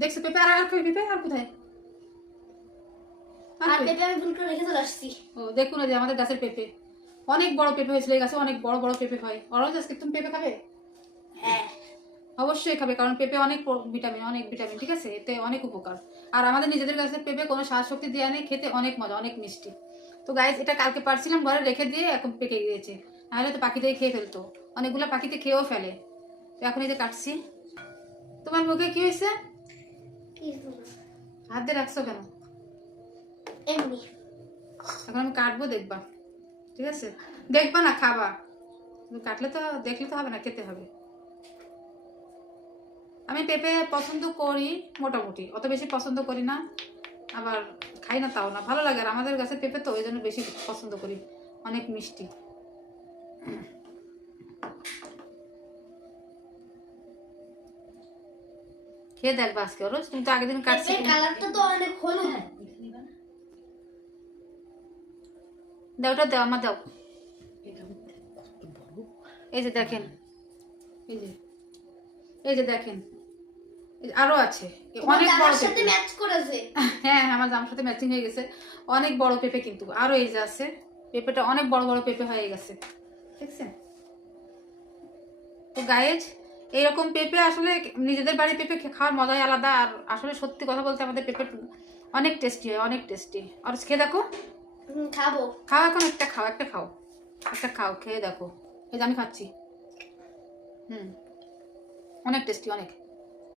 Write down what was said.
দেখছো পেঁপে আর কই পেঁপে আর কোথায়? আর পেঁপে আমি ভুল করে রেখে চলে আসছি। ও দেখুন এই যে আমাদের গাছের পেঁপে, অনেক বড় পেঁপে হয়েছিল এই গাছে, অনেক বড় বড় পেঁপে হয়। অরজ আজকে তুমি পেঁপে খাবে? হ্যাঁ অবশ্যই খাবে, কারণ পেঁপে অনেক ভিটামিন, অনেক ভিটামিন, ঠিক আছে, এতে অনেক উপকার। আর আমাদের নিজেদের গাছের পেঁপে কোনো স্বাদ শক্তি দেওয়া নেই, খেতে অনেক মজা, অনেক মিষ্টি। তো গাইস এটা কালকে পারছিলাম ঘরে রেখে দিয়ে, এখন পেকে গিয়েছে, নাহলে তো পাখিতেই খেয়ে ফেলতো, অনেকগুলো পাখিতে খেয়েও ফেলে। তো এখন এই যে কাটছি। তোমার মুখে কি হয়েছে? হাত দিয়ে রাখছো কেন? এমনি এখন আমি কাটবো, দেখবা, ঠিক আছে? দেখবা না, খাবা। কাটলে তো দেখলে তো হবে না, খেতে হবে। আমি পেঁপে পছন্দ করি মোটামুটি, অত বেশি পছন্দ করি না, আবার খাই না তাও না, ভালো লাগে। আর আমাদের গাছের পেঁপে তো ওই জন্য বেশি পছন্দ করি, অনেক মিষ্টি। খেয়ে দেখবা আজকে রোজ, তুমি তো আগের দিন কাটছি। পেঁপের কালারটা তো অনেক হলুদ। দাও ওটা দাও, আমার দাও। এই যে দেখেন, এই যে, এই যে দেখেন, আরো আছে অনেক বড় সাথে পেঁপে। ম্যাচ করেছে। হ্যাঁ আমার জামার সাথে ম্যাচিং হয়ে গেছে, অনেক বড় পেঁপে কিন্তু। আরো এই যে আছে, পেঁপেটা অনেক বড় বড় পেঁপে হয়ে গেছে, দেখছেন? তো গায়েজ এইরকম পেঁপে আসলে নিজেদের বাড়ি পেঁপে খাওয়ার মজাই আলাদা। আর আসলে সত্যি কথা বলতে আমাদের পেঁপে অনেক টেস্টি হয়, অনেক টেস্টি। আর খেয়ে দেখো, খাবো। খাও এখন, একটা খাও, একটা খাও, একটা খাও, খেয়ে দেখো। এই যে আমি খাচ্ছি, অনেক টেস্টি, অনেক।